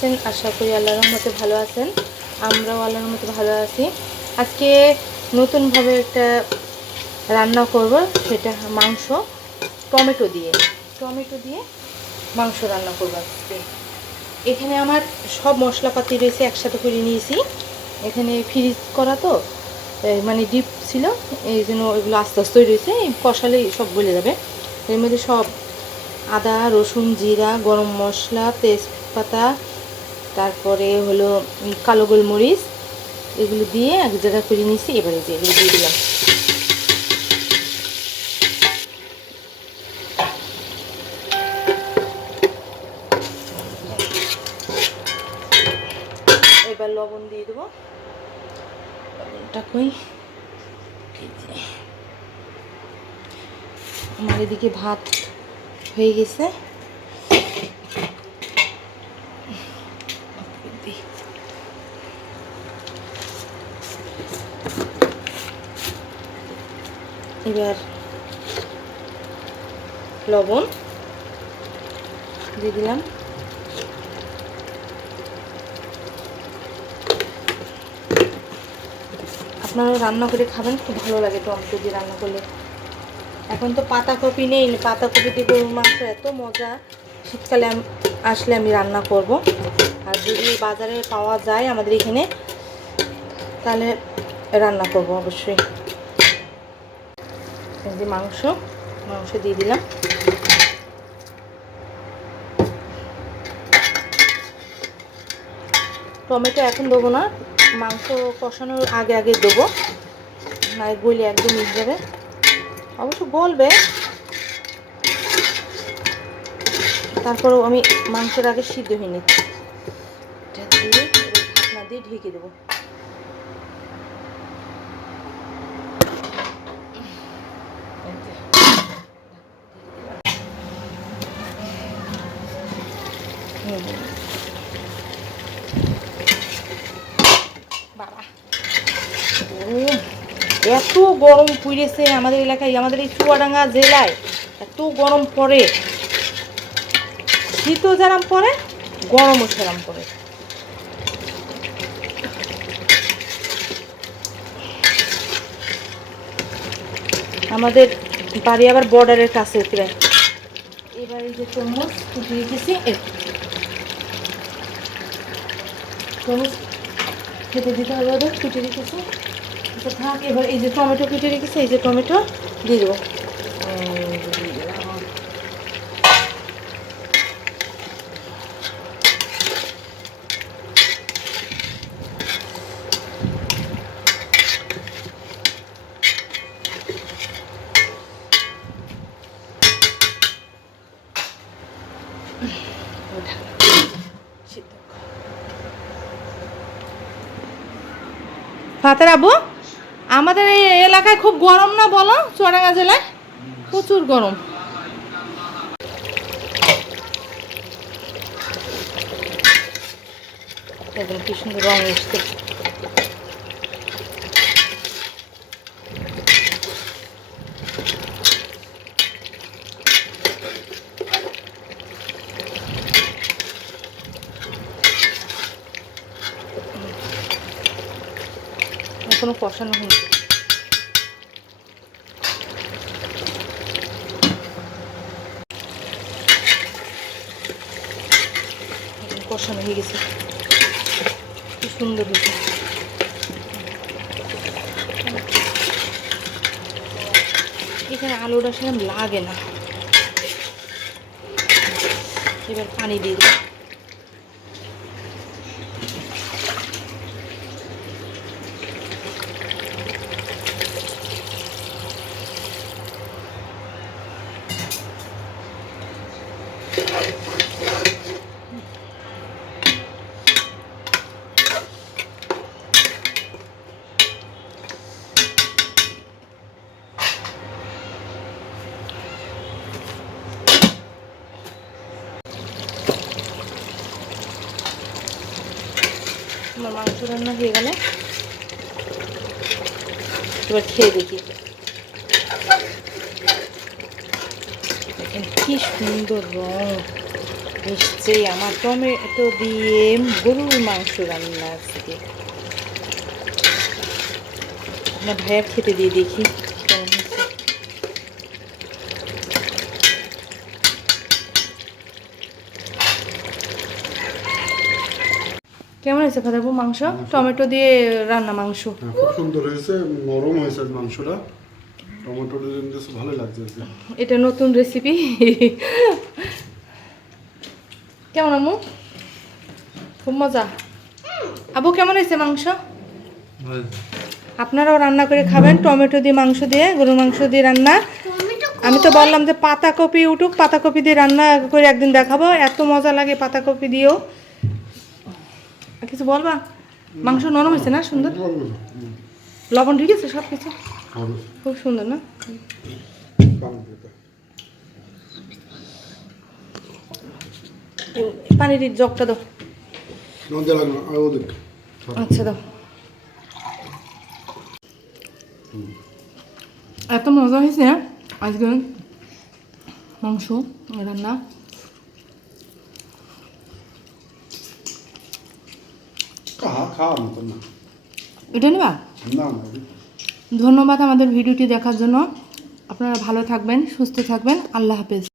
আছেন? আশা করি আল্লাহর রহমতে ভালো আছেন। আমরাও আল্লাহর রহমতে ভালো আছি। আজকে নতুনভাবে একটা রান্না করব, সেটা মাংস টমেটো দিয়ে মাংস রান্না করব আজকে। এখানে আমার সব মশলাপাতি রয়েছে, একসাথে করে নিয়েছি। এখানে ফ্রিজ করা তো, মানে ডিপ ছিল, এই জন্য এগুলো আস্তে আস্তে রয়েছে, কষালেই সব গলে যাবে। এর মধ্যে সব আদা, রসুন, জিরা, গরম মশলা, তেজপাতা, তারপরে হলো কালো গোলমরিচ, এগুলো দিয়ে এক জায়গায় করে নিয়েছি। এবারে যে এগুলো দিয়ে দিলাম। এবার লবণ দিয়ে দেবো। লবণটা কই, আমার এদিকে ভাত হয়ে গেছে। এবার লবণ দিয়ে দিলাম। আপনারা রান্না করে খাবেন, খুব ভালো লাগে টমেটো দিয়ে রান্না করলে। এখন তো পাতাকপি নেই, পাতাকপি দিয়ে গরুর মাংস এত মজা। শীতকালে আসলে আমি রান্না করব, আর যদি বাজারে পাওয়া যায় আমাদের এখানে, তাহলে রান্না করব অবশ্যই। এই যে মাংস দিয়ে দিলাম। টমেটো এখন দেবো না, মাংস কষানোর আগে আগে দেবো, না গলে একদম মিশে যাবে। অবশ্য বলবে, তারপরেও আমি মাংসের আগে সিদ্ধ হয়ে নিচ্ছি। এটা দিয়ে ঢাকনা দিয়ে ঢেকে দেবো। বাবা, এত গরম পড়েছে আমাদের এলাকায়, আমাদের এই চুয়াডাঙ্গা জেলায় এত গরম পড়ে। শীতও যেরম পড়ে, গরমও সেরম পড়ে। আমাদের বাড়ি আবার বর্ডারের কাছে প্রায়। এবার এই যে চামচ কুটি রেখেছি, চামচ খেতে দিতে হবে ওদের, কুটি রেখেছি। থাক, এবার এই যে টমেটো কুটি রেখেছি, এই যে টমেটো দিয়ে দেবো। ফাতের আবু, আমাদের এই এলাকায় খুব গরম না বলো? চুয়াডাঙ্গা জেলায় প্রচুর গরম। একদম কি সুন্দর রং এসছে। এখনো কষানো হয়নি। কষানো হয়ে গেছে, কি সুন্দর হয়েছে। এখানে আলুটা সেরকম লাগে না। এবার পানি দিয়ে দেবো। আমার মাংস রান্না হয়ে গেলে এবার খেয়ে দেখি। দেখেন কি সুন্দর রং। নিশ্চয়ই আমার টমেটো দিয়ে গরুর মাংস রান্না আজকে। আপনার ভাইয়ার খেতে দিয়ে দেখি কেমন হচ্ছে। কেমন হয়েছে ফাদাবু মাংস? টমেটো দিয়ে রান্না মাংস খুব সুন্দর হয়েছে, নরম হয়েছে মাংসটা। টমেটো দিয়ে ভালো লাগছে। এটা নতুন রেসিপি। কেমন আম্মু? খুব মজা। আবু কেমন হয়েছে মাংস? আপনারাও রান্না করে খাবেন টমেটো দিয়ে মাংস দিয়ে, গরুর মাংস দিয়ে রান্না। আমি তো বললাম যে পাতাকপি উঠুক, পাতাকপি দিয়ে রান্না করে একদিন দেখাবো, এত মজা লাগে পাতাকপি দিয়েও। কিছু বলবা? মাংস নরম হয়েছে না? সুন্দর লবণ ঠিক আছে সব কিছু, খুব সুন্দর না? পানির জগটা দাও। আচ্ছা দাও। এত মজা হয়েছে আজকে মাংস রান্না। এটা নেবা? ধন্যবাদ আমাদের ভিডিওটি দেখার জন্য। আপনারা ভালো থাকবেন, সুস্থ থাকবেন। আল্লাহ হাফেজ।